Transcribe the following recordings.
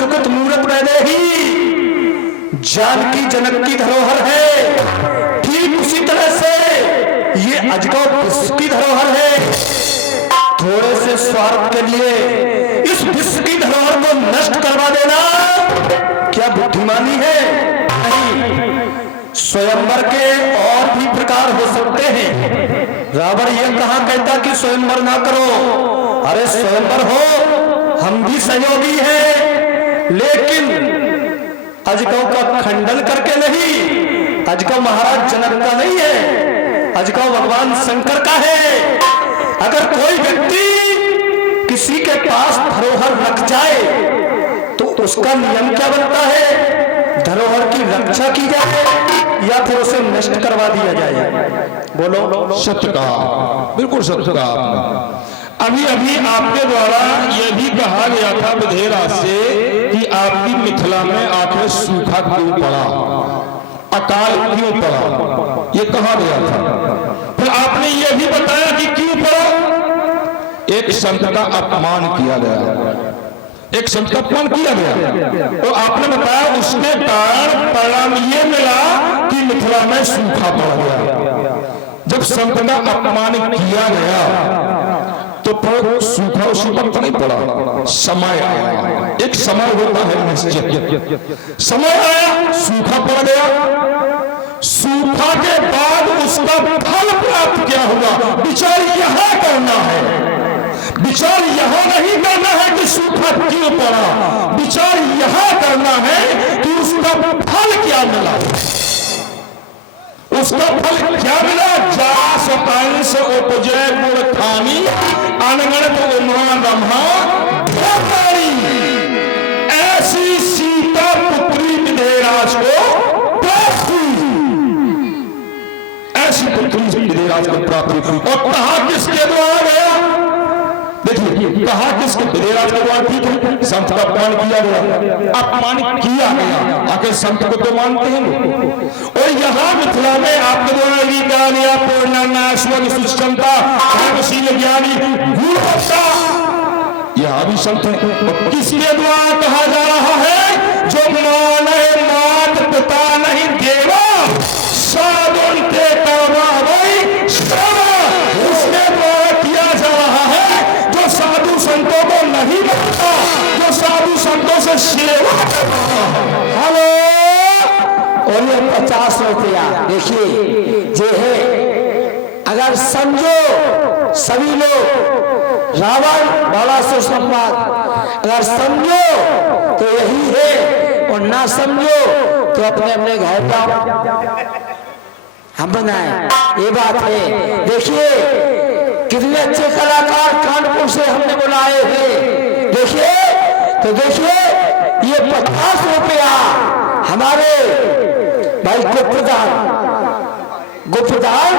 सुकृत मूरत वैदेही जानकी जनक की धरोहर है, ठीक उसी तरह से ये अजगौ विश्व की धरोहर है। थोड़े से स्वार्थ के लिए इस विश्व की धरोहर को नष्ट करवा देना क्या बुद्धिमानी है? नहीं। स्वयंवर के और भी प्रकार हो सकते हैं। रावण यह कहां कहता कि स्वयंवर ना करो, अरे स्वयंवर हो, हम भी सहयोगी हैं, लेकिन अजगौ का खंडन करके नहीं। अजगौ महाराज जनक का नहीं है, अजगौ भगवान शंकर का है। अगर कोई व्यक्ति किसी के पास धरोहर रख जाए तो उसका नियम क्या बनता है? धरोहर की रक्षा की जाए या फिर उसे नष्ट करवा दिया जाए? बोलो। सत्य कहा, बिल्कुल सत्य कहा आपने। अभी अभी आपके द्वारा यह भी कहा गया था विधेयराज से कि आपकी मिथिला में आखिर सूखा क्यों पड़ा, अकाल क्यों पड़ा, ये कहा गया था। फिर आपने यह भी बताया कि क्यों पड़ा। एक संत का अपमान किया गया, एक संत का अपमान किया गया, तो आपने बताया उसके कारण परिणाम ये मिला कि मिथिला में सूखा पड़ गया। जब संत का अपमान किया गया तो फिर सूखा उसी पर नहीं पड़ा, समय आया। एक समय होता है निश्चित, समय आया, सूखा पड़ गया। सूखा के बाद उसका फल प्राप्त क्या हुआ, विचार यहां करना है। विचार यहां नहीं करना है कि सूखा क्यों पड़ा, विचार यहां करना है कि उसका फल क्या मिला। उसका फल क्या मिला? जास पंस उपजय गुण खानी अनगणित उमा ब्रह्मा भ्रमणी। ऐसी सीता पुत्री विधेयराज को प्राप्त हुई, ऐसी पुत्री विधेयराज को प्राप्त हुई। और कहा किसके द्वारा गया? देखिए, कहा किसके? विधेयराज के द्वारा। ठीक है, संत का अपमान किया गया, अपमान किया गया, आखिर संत को तो मानते हैं। और यहाँ मिथिला में आपके द्वारा भी कहा गया पूर्णनाश्वर सुष्ठंता धर्मशील ज्ञानी गुणवत्ता, यहाँ भी संत है। किसके द्वारा कहा जा रहा है? जो माने मात पिता नहीं देवा साधुन ते कर्मा वही श्रवा, उसके द्वारा किया जा रहा है। जो साधु संतों को नहीं मानता, जो साधु संतों से सेवा करता। हेलो, और ये 50 रुपया देखिए जे है। अगर समझो सभी लोग रावण बड़ा सो संवाद, अगर समझो तो यही है, और ना समझो तो अपने अपने घर जाओ, हम बनाए। ये बात है। देखिए कितने अच्छे कलाकार कानपुर से हमने बुलाए थे। देखिए तो देखिए ये 50 रुपया हमारे भाई गुप्तदान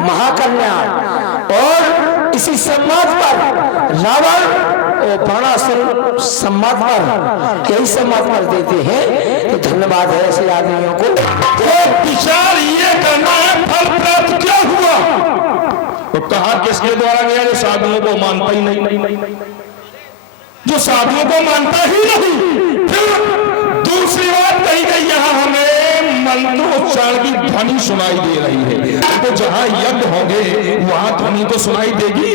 महाकन्या, और इसी सम्मान पर रावण और बाणासुर सम्मान पर, यही सम्मान पर देते हैं। तो धन्यवाद है ऐसे आदमियों को। तो विचार ये करना है फल प्राप्त क्या हुआ। तो कहा किसके द्वारा गया? जो साधुओं को मानता ही नहीं, जो साधुओं को मानता ही नहीं। फिर दूसरी बात कही गई, यहाँ हमें मंत्रोच्चारण की ध्वनि सुनाई दे रही है। तो जहां यज्ञ होंगे वहां ध्वनि तो सुनाई देगी,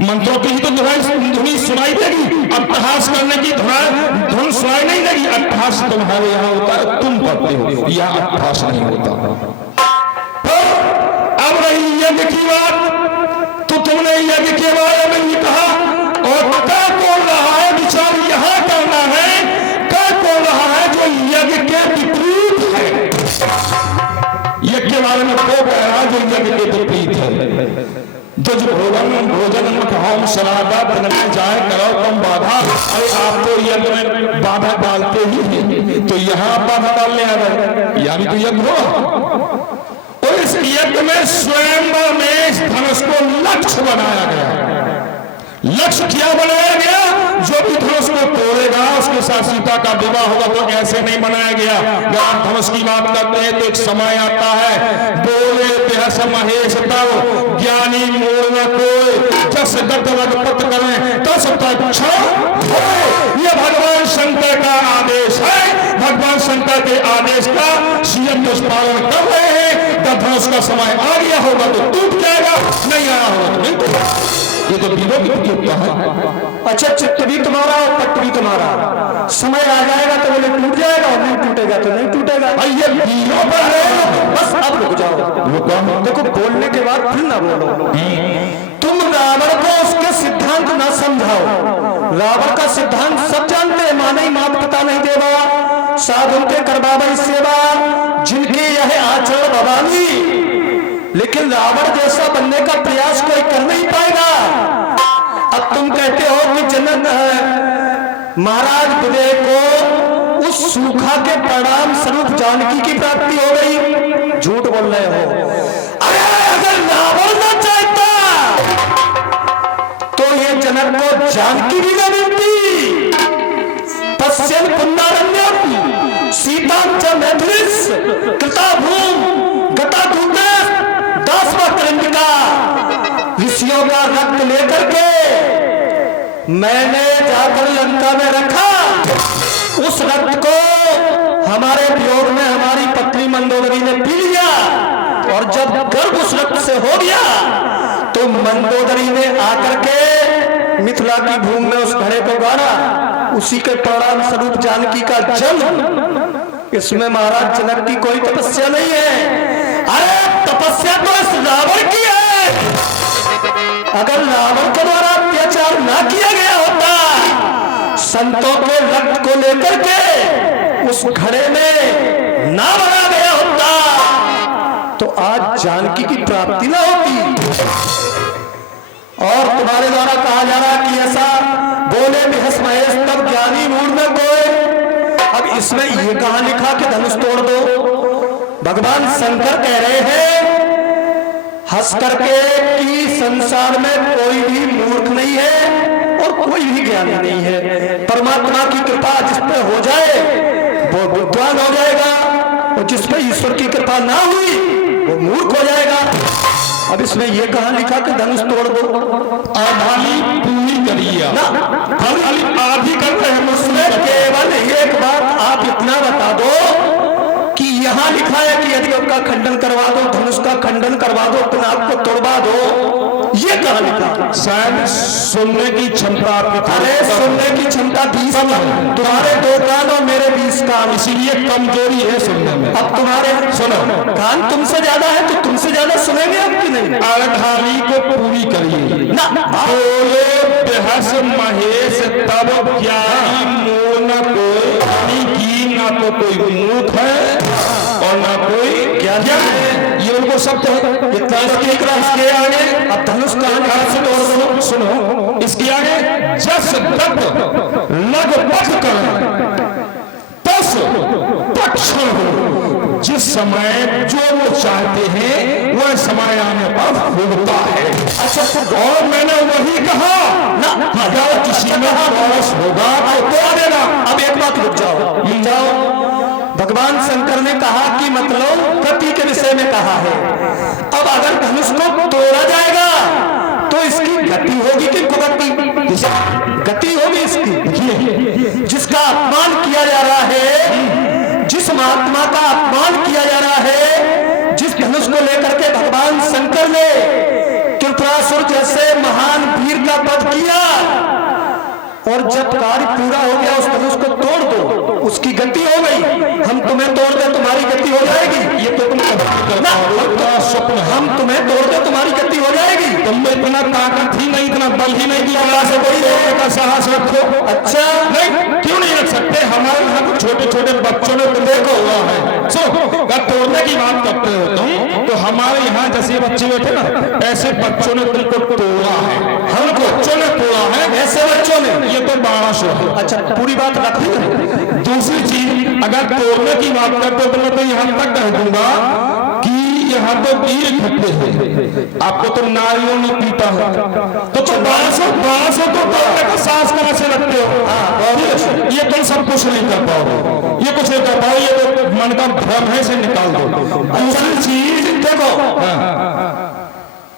मंत्रों की ही तो ध्वनि सुनाई देगी। अट्टहास करने की धुन सुनाई नहीं देगी। अट्टहास तुम्हारे यहाँ होता है, तुम करते हो, यहाँ अट्टहास नहीं होता। अब रही यज्ञ की बात, तो तुमने यज्ञ के बारे में ये कहा, और क्या बोल रहा है? विचार यहाँ करना है, क्या बोल रहा है जो यज्ञ के विपरीत है। यज्ञ के बारे में वो कह रहा है जो यज्ञ के विपरीत है। जो भोजन होम सलादा बनने जाए करो कम बाधा। अरे आप तो यज्ञ में बाधा डालते ही हैं, तो यहाँ बाधा डालने आ रहे, यहाँ भी तो यज्ञ हो। और इस यज्ञ में स्वयंवर में इस धनुष को लक्ष्य बनाया गया। लक्ष्य क्या बनाया गया? जो भी धनुष को तोड़ेगा उसके साथ सीता का विवाह होगा। तो ऐसे नहीं बनाया गया। जब आप धनुष की बात करते हैं तो एक समय आता है, बोले बेहस महेश तब ज्ञानी मोर न कोई, जस गत रघुपत करें तस तक्षण होए। ये भगवान शंकर का देश का सीएम पशुपालन कर रहे हैं, जब धनुष का समय आ गया होगा तो टूट जाएगा, नहीं आया होगा तो नहीं टूटेगा। ये तो वीरों की प्रतियोगिता है। अच्छा, चित्त भी तुम्हारा और पट्ट भी तुम्हारा, समय आ जाएगा तो बोले टूट जाएगा और नहीं टूटेगा तो नहीं टूटेगा। भाई ये वीरों पर है। बस अब रुक जाओ, देखो बोलने के बाद फिर ना बोलो। तुम रावण को उसके सिद्धांत ना समझाओ। रावण का सिद्धांत सब जानते हैं, माने ही मात पिता नहीं देवा, साधु के करबाबई सेवा, जिनके यह आचरण भवानी। लेकिन रावण जैसा बनने का प्रयास कोई कर नहीं पाएगा। अब तुम कहते हो कि जनक महाराज विवेक को उस सूखा के परिणाम स्वरूप जानकी की प्राप्ति हो गई, झूठ बोल रहे हो। अरे अगर रावण न चाहता तो ये जनक को जानकी भी न मिलती। पश्चिम पुंडारण्यम सीता च मैथिलीस कृता भूम गता दूतेश दासवा कृंडिका। ऋषियों का रक्त लेकर के मैंने जाकर लंका में रखा। उस रक्त को हमारे वियोग में हमारी पत्नी मंदोदरी ने पी लिया, और जब गर्भ उस रक्त से हो गया तो मंदोदरी ने आकर के मिथिला की भूमि में उस घड़े को गाड़ा। उसी के परिणाम स्वरूप जानकी का जन्म। इसमें महाराज जनक की कोई तपस्या नहीं है। अरे तपस्या तो इस रावण की है। अगर रावण के द्वारा अत्याचार ना किया गया होता, संतों के रक्त को लेकर के उस घड़े में ना भरा गया होता, तो आज जानकी की प्राप्ति ना होती। और तुम्हारे द्वारा कहा जा रहा कि ऐसा बोले मिहस महेश तब ज्ञानी मूड में कोई। अब इसमें ये कहा लिखा कि धनुष तोड़ दो। भगवान शंकर कह रहे हैं हंस करके कि संसार में कोई भी मूर्ख नहीं है और कोई भी ज्ञानी नहीं है। परमात्मा की कृपा जिस पे हो जाए वो बुद्धिमान हो जाएगा, और जिस पे ईश्वर की कृपा ना हुई वो मूर्ख हो जाएगा। अब इसमें ये कहा लिखा कि धनुष तोड़ दो। आधानी पूरी करिए ना, खाली आधी कर रहे हैं। उसमें केवल एक बात आप इतना बता दो कि यहाँ लिखा है कि यदि उसका खंडन करवा दो, धनुष का खंडन करवा दो, पिनाक को तोड़वा दो, ये कहाँ लिखा? शायद सुनने की क्षमता आपकी। अरे सुनने की क्षमता 20 तुम्हारे 2 कान और मेरे 20 कान, इसीलिए कमजोरी है सुनने में। अब तुम्हारे सुनो, कान तुमसे ज्यादा है तो तुमसे ज्यादा सुनेंगे अब कि नहीं? आधानी को पूरी करिए ना। बोले बेहस महेश तब ज्ञानी मोह न कोई की, ना तो कोई मूर्ख है और ना कोई ज्ञानी है। ये उनको सब तो इतना इसके आगे अब धनुष कहां से तोड़ दो। सुनो, इसके आगे जस तक लगभग कर तस तक्षण हो। जिस समय जो वो चाहते हैं वह समय आने पर होता है। अच्छा, और मैंने वही कहा ना, अगर किसी में दोष होगा तो तोड़ देना। अब एक बात रुक जाओ। भगवान शंकर ने कहा कि मतलब गति के विषय में कहा है। अब अगर धनुष को तोड़ा जाएगा तो इसकी गति होगी कि कुगति? गति होगी इसकी। जिसका अपमान किया जा रहा है, जिस महात्मा का अपमान किया जा रहा है, जिस धनुष को लेकर के भगवान शंकर ने त्रिपुरासुर जैसे महान वीर का वध किया, और जब कार्य पूरा हो गया उस धनुष को तोड़ दो, उसकी गति हो गई। हम तुम्हें तोड़ दे तुम्हारी गति हो जाएगी, ये तो तुम स्वप्न। हम तुम्हें तोड़ दे तुम्हारी गति हो जाएगी। तुम इतना ताकत ही नहीं, इतना बल ही नहीं कि अल्लाह से कोई का साहस रखो। अच्छा नहीं, क्यों नहीं रख सकते? हमारे यहाँ तो छोटे छोटे बच्चों ने तुम देखो हुआ है। सुनो, अगर तोड़ने की बात करते हो तुम, तो हमारे यहाँ जैसे बच्चे बैठे ना, ऐसे बच्चों ने तुमको तोड़ा है। हमको बच्चों ने तोड़ा है, ऐसे बच्चों ने। ये तो 1200 है। अच्छा, पूरी बात रख दी। दूसरी चीज, अगर तोड़ने की बात करते हो तो मैं तो यहाँ तक कह दूंगा कि यहाँ तो वीर इकट्ठे हैं, आपको तो नारियों ने पीता है, तो 1200 तो तोड़ने का साहस कहाँ से रखते हो? ये तुम सब कुछ नहीं कर पाओ, ये कुछ नहीं कर पाओ, ये तो मन का भ्रम है, से निकाल दो। दूसरी चीज देखो,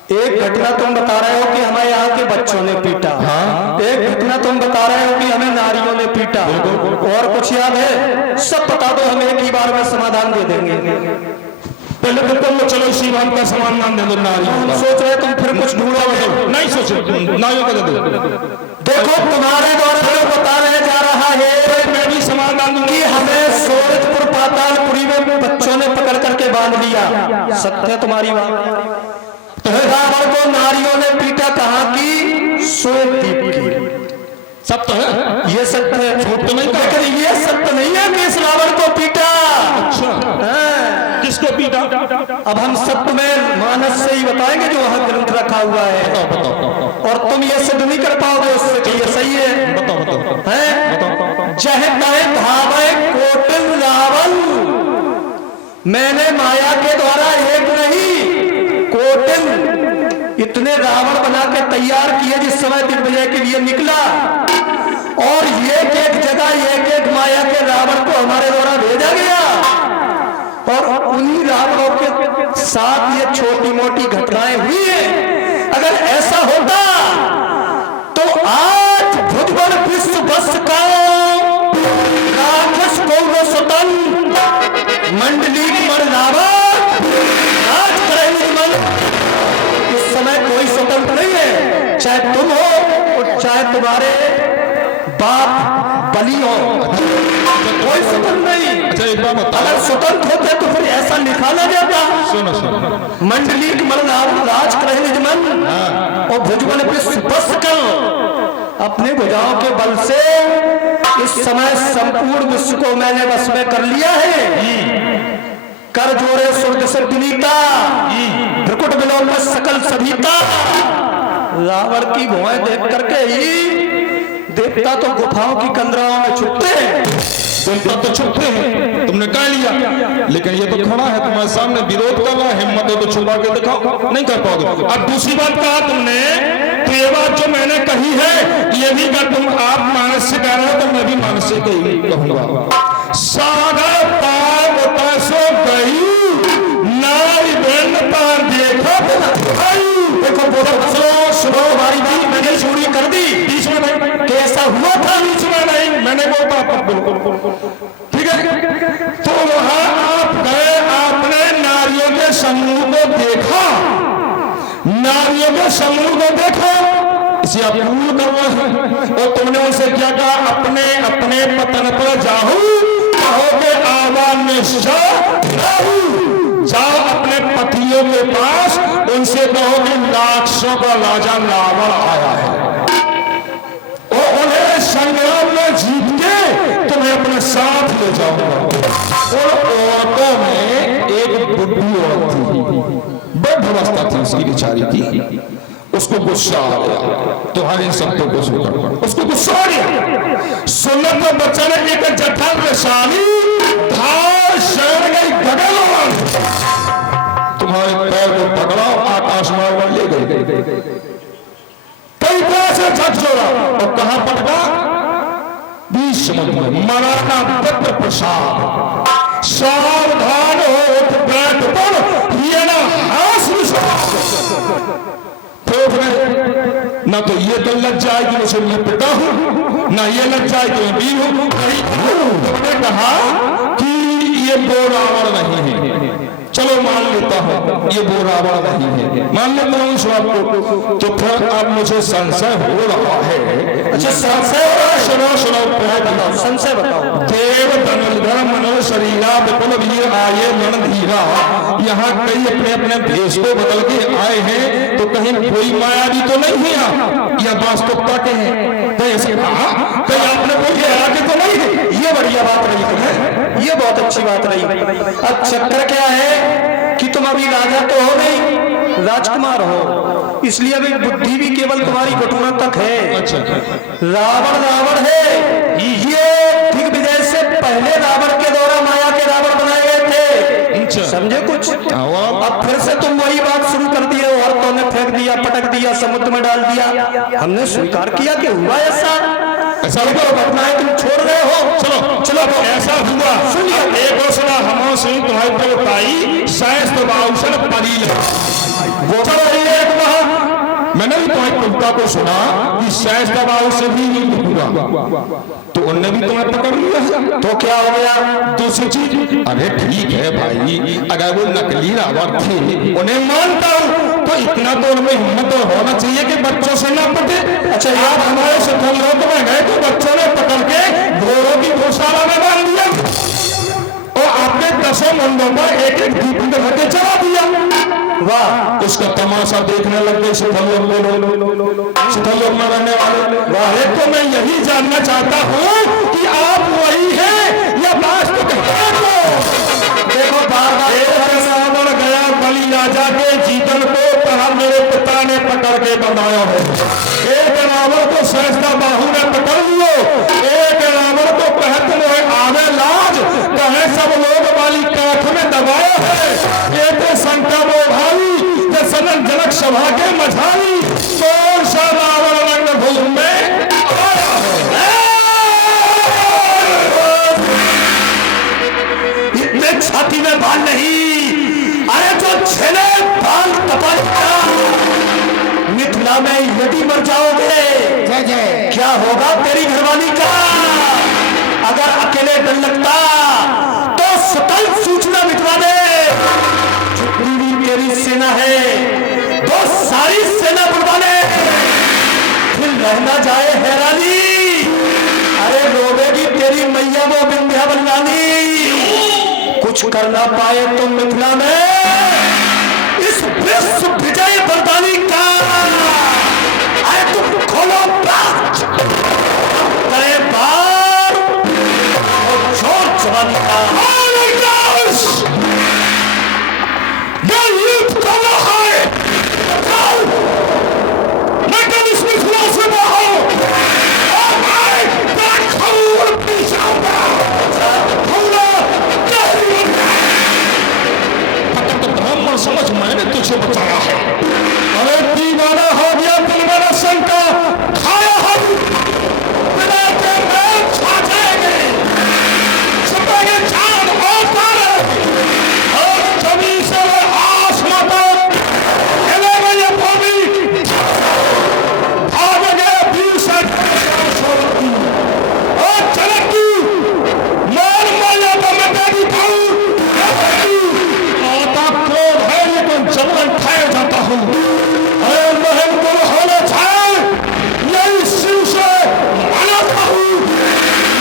एक घटना तुम बता रहे हो कि हमें यहाँ के बच्चों ने पीटा, हाँ। एक घटना तुम बता रहे हो कि हमें नारियों ने पीटा, और कुछ याद है? सब बता दो, हम एक ही बार में समाधान दे देंगे। पहले तो तुम चलो इसी बात का समाधान दे दो नारियों हम का। सोच रहे तुम फिर कुछ ढूंढोगे। नहीं सोचो, नारियों का दे दो। देखो तुम्हारे द्वारा जो बता रहे जा रहा है मैं भी समाधान दूंगा कि हमें सूरजपुर पातालपुरी में बच्चों ने पकड़ करके बांध लिया, सत्य है तुम्हारी बात? तो रावण को नारियों ने पीटा कहाँ की? श्वेतद्वीप की। सब तो है, ये सत्य है, झूठ तो नहीं कहा। लेकिन ये सत्य नहीं है कि इस रावण को पीटा। अच्छा, हाँ। किसको पीटा? अब हम सत्य में मानस से ही बताएंगे जो वहां ग्रंथ रखा हुआ है, बताओ। और तुम ये सिद्ध नहीं कर पाओगे उससे कि ये सही है। बताओ। हैं? जह तह धावे कोटिल रावण, मैंने माया के द्वारा एक नहीं कोटिल इतने रावण बना के तैयार किए जिस समय दिग्विजय के लिए निकला, और एक जगह एक माया के रावण को हमारे द्वारा भेजा गया, और उन्हीं रावणों के साथ ये छोटी मोटी घटनाएं हुई है। अगर ऐसा होता तो आज भुजबल विश्व बस का राक्षस कौरव स्वतंत्र मंडली मर रावण राज करेंगे मन। इस समय कोई स्वतंत्र नहीं है, चाहे तुम हो और चाहे तुम्हारे बाप बलि हो, कोई स्वतंत्र नहीं। अच्छा एक बात बताओ, अगर स्वतंत्र होते तो फिर ऐसा लिखा ना जाता, सुनो मंडली मन राज करे निज मन, और भुजबल विश्व बस कर, अपने भुजाओं के बल से इस समय संपूर्ण विश्व को मैंने बस में कर लिया है। कर जोड़े स्वर्ग से विनीता, भ्रकुट विलोक में सकल सभीता। रावण की भुआएं देख करके ही देवता तो गुफाओं की कंदराओं में छुपते हैं। देवता तो छुपते हैं, तुमने कह लिया, लेकिन ये तो खड़ा है तुम्हारे सामने, विरोध कर रहा है, हिम्मत है तो छुपा के दिखाओ, नहीं कर पाओगे। अब दूसरी बात कहा तुमने, तो ये बात जो मैंने कही है ये भी कर, तुम आप मानस से कह रहे हो तो मैं भी मानस से कहूंगा। सागर पार पैसों गई नारी बहन पार देखो, देखो बोलो सुनो, हमारी बात मैंने चोरी कर दी, बीच में नहीं, कैसा हुआ था? बीच में नहीं, मैंने बोलता ठीक है। तो वहां आप गए, आपने नारियों के समूह को देखा, नारियों के समूह को देखो, इसे आप भूल कर रहे हैं, और तुमने उनसे क्या कहा? अपने अपने पतन पर जाओ, कहोगे आवाज में जाओ अपने पतियों के पास, उनसे कहो कि राक्षसों का राजा रावण आया है, और उन्हें संग्राम में जीत के तुम्हें अपने साथ ले जाऊंगा। और औरतों में एक बुढ़ी औरत थी, बड़ी अवस्था थी उसकी बेचारी की, उसको गुस्सा आ गया तुम्हारे इन शब्दों को सुनकर, उसको गुस्सा आ गया। सुनने तो बच्चा ने एक जठर निशानी धार शरण गई गगन, तुम्हारे पैर को पकड़ा आकाश मार्ग ले गई, कई तरह से झक जोड़ा, और कहां पटका? बीच समुद्र में। मराना पत्र प्रसाद, सावधान हो बैठ पर ये ना हास ना तो ये तो लज्जा है कि मुझे मैं पिता हूं, ना ये लज्जा है कि मैं वीर हूं। तुमने कहा कि ये वो रावण नहीं है, चलो मान लेता हूं ये वो रावण नहीं है, मान लेता हूं इस बात को, तो फिर अब मुझे संशय हो रहा है। अच्छा संशय हो रहा है? सुनो बताओ, संशय बताओ। देव धनुर्धर मनो शरीरा विपुल वीर आये मन धीरा, यहाँ कई अपने अपने भेष को बदल के आए हैं, तो कहीं कोई मायावी तो नहीं है या वास्तविकता के हैं? कहीं आपने कोई आगे तो नहीं है? ये बढ़िया बात रही है, ये बहुत अच्छी बात रही। अब चक्कर क्या है कि तुम अभी राजा तो हो नहीं, राजकुमार हो, इसलिए अभी बुद्धि भी केवल तुम्हारी घटना तक है। अच्छा, रावण रावण है, ये दिग्विजय से पहले रावण के द्वारा माया के रावण बनाए गए थे, समझे कुछ? अब फिर से तुम वही बात शुरू कर दिए, औरतों ने फेंक दिया, पटक दिया, समुद्र में डाल दिया, हमने स्वीकार किया कि हुआ ऐसा, घटनाएं तुम छोड़ रहे हो। चलो चलो ऐसा हुआ, सुनिए एक और सुना हम तुम्हारी बताई शायद बाउसन पड़ी, वो चलो एक मैंने भी तुम्हारी कविता को सुना कि सहज दबाव से भी युद्ध हुआ, तो उनने भी तुम्हें पकड़ लिया, तो क्या हो गया? दूसरी चीज, अरे ठीक है भाई, अगर वो नकली रावण थे उन्हें मानता हूँ, तो इतना तो उनमें हिम्मत तो होना चाहिए कि बच्चों से ना पटे। अच्छा, आप हमारे सफल लोग में गए तो बच्चों ने पकड़ के घोड़ों की गौशाला में बांध दिया और आपके 10 मुंडों पर एक एक दीप रख के चला दिया। वाह, उसका तमाशा देखने लग गए सफल लोग में रहने वाले। वाह, तो मैं यही जानना चाहता हूँ कि आप वही हैं या वास्तविक हैं? देखो बार-बार रावण गया बलि राजा के जीवन को, कहा मेरे पिता ने पकड़ के बनाया है। एक रावण को सहस्ता बाहु ने पकड़ लियो, एक रावण को कहत में आवे लाज, कहे सब लोग वाली काठ में दबाया है। एक शंका वो भाई सनन जनक सभा के मझाली, कौन सा रावण रणभूमि में आया है? इतने छाती में बाल नहीं, अरे जो छेले बाल तपस्या, मिथिला में यदि मर जाओगे क्या होगा तेरी घरवाली का? अगर अकेले डर लगता तो सकल सूचना मिटवा दे। जितनी भी तेरी सेना है वो सारी सेना बुलवा ले, फिर रहना जाए हैरानी। अरे रोवेगी तेरी मैया वो विंध्यावल रानी, कुछ कर ना पाए तो मिथिला में इस विश्व विजय बरदानी का। अरे तुम खोलो बात, करे बार और जोर जवानी का। युद्ध कर रहा है, बताओ, मैं कल इस मिथिला से बाहर और मैं खौर पीछे आऊंगा। ब्राह्मण समझ मैंने तुझे बचाया है। अरे दीवाना हो गया दिल मेरा शंका, खाया है बिना के मैं छा जाएंगे, छपेंगे चांद और तारे, और जमीन से आसमां तक हिलेगा ये भूमि, भागेंगे वीर से और चलती मान माया तो मैं तेरी खाऊं, आता क्रोध है लेकिन जबरन खाया जाता हूँ। अरे महल को होने छाए यही शिव से मनाता हूँ।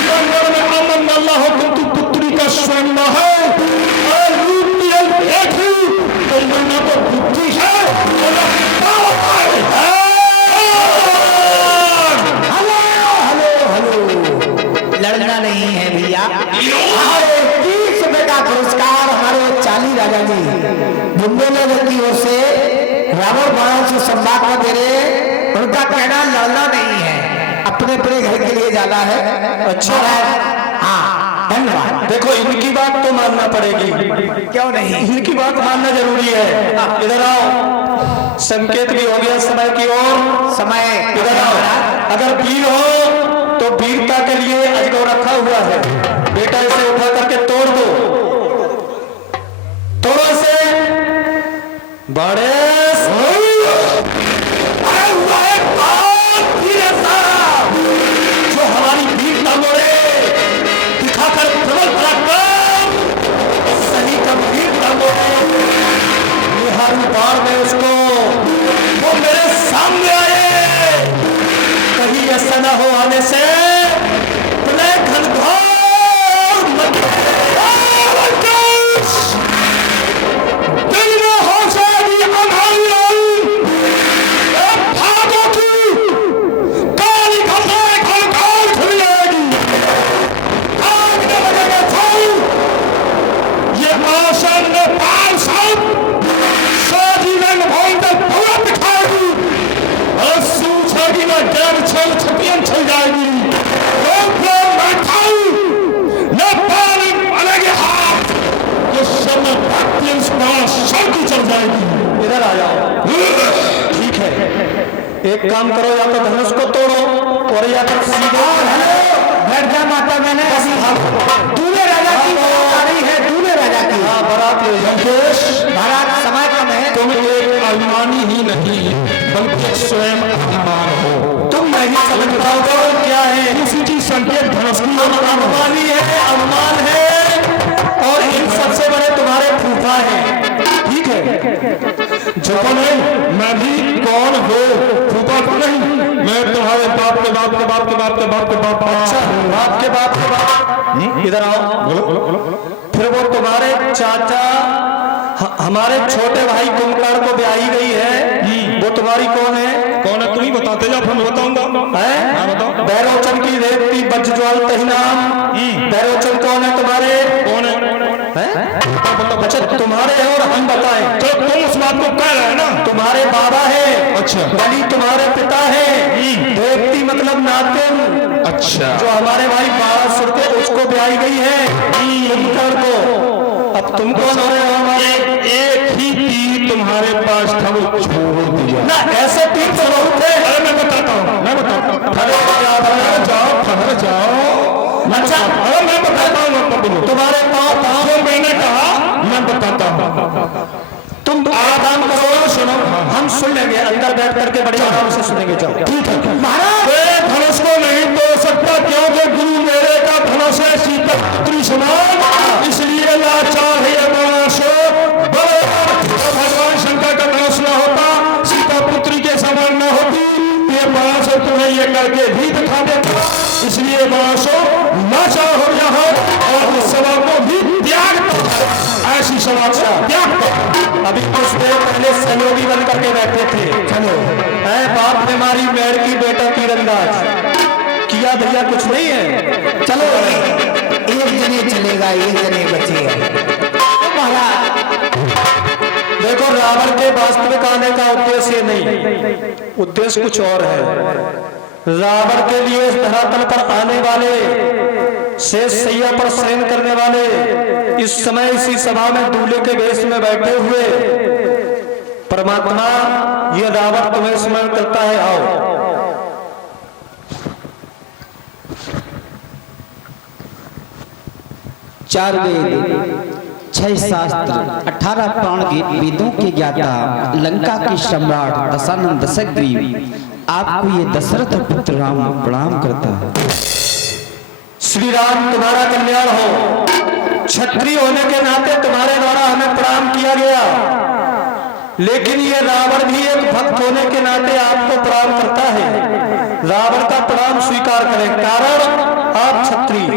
मंगल में अमन अल्लाह हो किंतु पुत्री का स्वयं है। अरे लूटी एक ही तो मरना तो बुद्धि है। लड़ना नहीं है भैया। हमारे 30 रुपए का पुरस्कार हमारे चाली राजा जी बुंदेलनगर की ओर से रावण बाण से संवाद में दे रहे। उनका कहना लड़ना नहीं है, अपने अपने घर के लिए जाना है। अच्छा, हाँ, धन्यवाद। देखो इनकी बात तो मानना पड़ेगी, क्यों नहीं? इनकी बात मानना जरूरी है। इधर आओ, संकेत भी हो गया समय की ओर। समय इधर आओ, अगर वीर हो तो वीरता के लिए अजगौ रखा हुआ है। बेटा इसे उठा करके तोड़ दो, तोड़ो इसे। बड़े जो हमारी वीरता मोड़े दिखाकर प्रबल पराक्रम, सही का वीरता मोड़े निहारू बार में उसको वो मेरे सामने आए। कहीं ऐसा ना हो आने से चल जाएगी। चल जाएगी। इधर आ जाओ। ठीक है, एक काम करो, या तो धनुष को तोड़ो और या तो सीधे बैठ जा माता। मैंने दूल्हे राजा की बारात आ रही है, दूल्हे राजा की। हाँ, बारात ले जाओ। बारात समय कम है। तुम एक अभिमानी ही नहीं बल्कि स्वयं अभिमान हो। तुम नहीं समझ पाओगे और क्या है। इसी चीज संकेत धनुष की ओर का हो। अभिमानी है, अभिमान है, और इन सबसे बड़े तुम्हारे फूफा हैं। ठीक है, जो नहीं, मैं भी कौन हो, फूफा तो नहीं, मैं तुम्हारे बाप के बाप के बाप के बाप के बाप के बाप। अच्छा, बाप के बाप के बाप। इधर आओ। फिर वो तुम्हारे चाचा हमारे छोटे भाई कुंभकर्ण को ब्याही गई है, वो तुम्हारी कौन है? कौन है? तुम ही बताते जाओ, मैं बताऊंगा। हैं? बैरोचन की रेवती बज्ज्वाल तहिनाम। बैरोचन कौन है तुम्हारे? कौन है? अच्छा, तुम्हारे हैं और हम बताएं। चलो तुम उस बात को कह रहे हैं ना। तुम्हारे बाबा है, अच्छा। बलि तुम्हारे पिता है, रेवती मतलब नातिन। अच्छा। जो हमारे भाई बाणासुर को उसको ब्याही गई है कुंभकर्ण को। अब तुम कौन हो रहे हो? हमारे एक ही तीर तुम्हारे पास था, वो छोड़ दिया ना। ऐसे तीर तो बहुत है। अरे मैं बताता हूँ, मैं बताता हूँ। ठहर जाओ, ठहर जाओ। अच्छा, अरे मैं बताता हूँ, तुम्हारे पाँव जो मैंने कहा मैं बताता हूँ। तुम आराम करो, सुनो, हम सुन लेंगे। अंदर बैठ करके बड़े आराम से सुनेंगे। जाओ। ठीक है महाराज। धनुष को नहीं तोड़ सकता क्योंकि गुरु मेरे का धनुष है सीता पुत्री समान, इसलिए लाचार है ये बाणासुर। भगवान शंकर का धनुष न होता, सीता पुत्री के समान न होती, ये बाणासुर तुम्हें ये करके भी दिखा देता। इसलिए बाणासुर लाचार हो यहाँ और इस सभा को भी त्याग दो। ऐसी सभा को त्याग दो। अभी कुछ देर पहले सहयोगी बन करके बैठे थे। चलो, बाप ने मारी मेड़ की, बेटा तीरंदाज किया। भैया कुछ नहीं है। चलो एक जने चलेगा, एक जने बचेगा। महाराज देखो, रावण के वास्तविक आने का उद्देश्य नहीं, उद्देश्य कुछ और है। रावण के लिए इस धरातल पर आने वाले, शेष सैया पर शयन करने वाले, इस समय इसी सभा में दूल्हे के वेश में बैठे हुए परमात्मा, ये रावण तुम्हें स्मरण करता है। आओ। चार वेद, 6 शास्त्र, 18 प्राण वेदों के ज्ञाता, लंका के सम्राट दशानन दशग्रीव, आपको ये दशरथ पुत्र राम प्रणाम करता है। श्री राम, तुम्हारा कल्याण हो। क्षत्रिय होने के नाते तुम्हारे द्वारा हमें प्रणाम किया गया, लेकिन ये रावण भी एक भक्त होने के नाते आपको प्रणाम करता है। रावण का प्रणाम स्वीकार करें, कारण आप क्षत्रिय।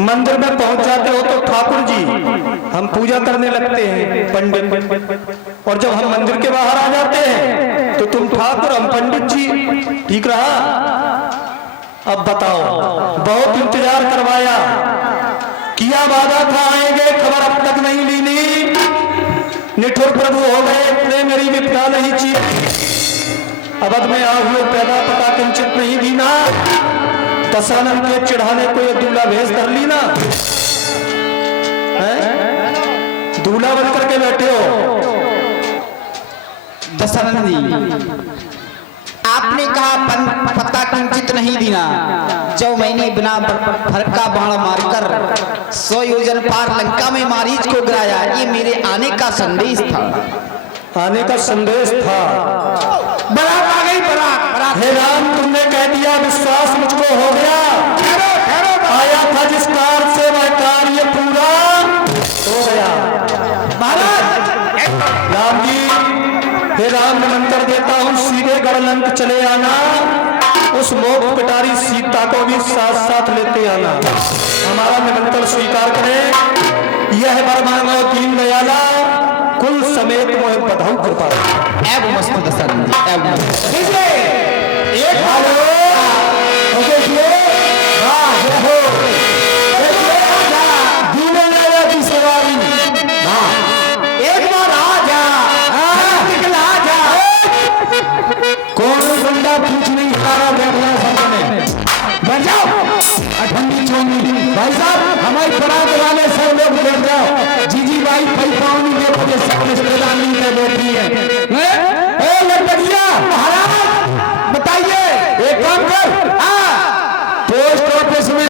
मंदिर में पहुंच जाते हो तो ठाकुर जी हम पूजा करने लगते हैं, पंडित, और जब हम मंदिर के बाहर आ जाते हैं तो तुम ठाकुर, हम पंडित जी। ठीक रहा? अब बताओ, बहुत इंतजार करवाया, किया वादा था आएंगे, खबर अब तक नहीं लीनी। निठुर प्रभु हो गए, इतने मेरी विपदा नहीं चाहिए। अवध में आ हुए पैदा पता किंचित नहीं दीना। दशानन के चिढ़ाने को ये दूल्हा भेज कर ली ना। दूल्हा बन करके बैठे हो। दशानन जी, आपने कहा पता किंचित नहीं दीना। जो मैंने बिना फर्क का बाण मारकर 100 योजन पार लंका में मारीच को गिराया, ये मेरे आने का संदेश था। आने का संदेश था। बारात आ गई, बारात। हे राम, तुमने कह दिया, विश्वास मुझको हो गया। आया था जिस कार्य से वह कार्य पूरा हो गया। महाराज राम जी, हे राम, निमंत्रण देता हूँ, सीधे गढ़लंक चले आना। उस मोक्ष पिटारी सीता को भी साथ साथ लेते आना। हमारा निमंत्रण स्वीकार करें। यह वर मांगो दीन दयाला, कुल समेत मोह बधाऊ कृपा। ऐब मस्त दशानन जी, ऐब मस्त। एक हालो देखिए, वाह जय हो। दूल्हे मेरे की सवारी, एक बार आ जा, निकला जा। कौन बंदा पूछ नहीं सारा बैठना सामने। बैठ जाओ, ठंडी छोड़ी। भाई साहब, हमारी बारात वाले सब लोग बैठ जाओ। जीजी भाई, भाई पावनी देखो, सब रिश्तेदार मिलकर बैठी है।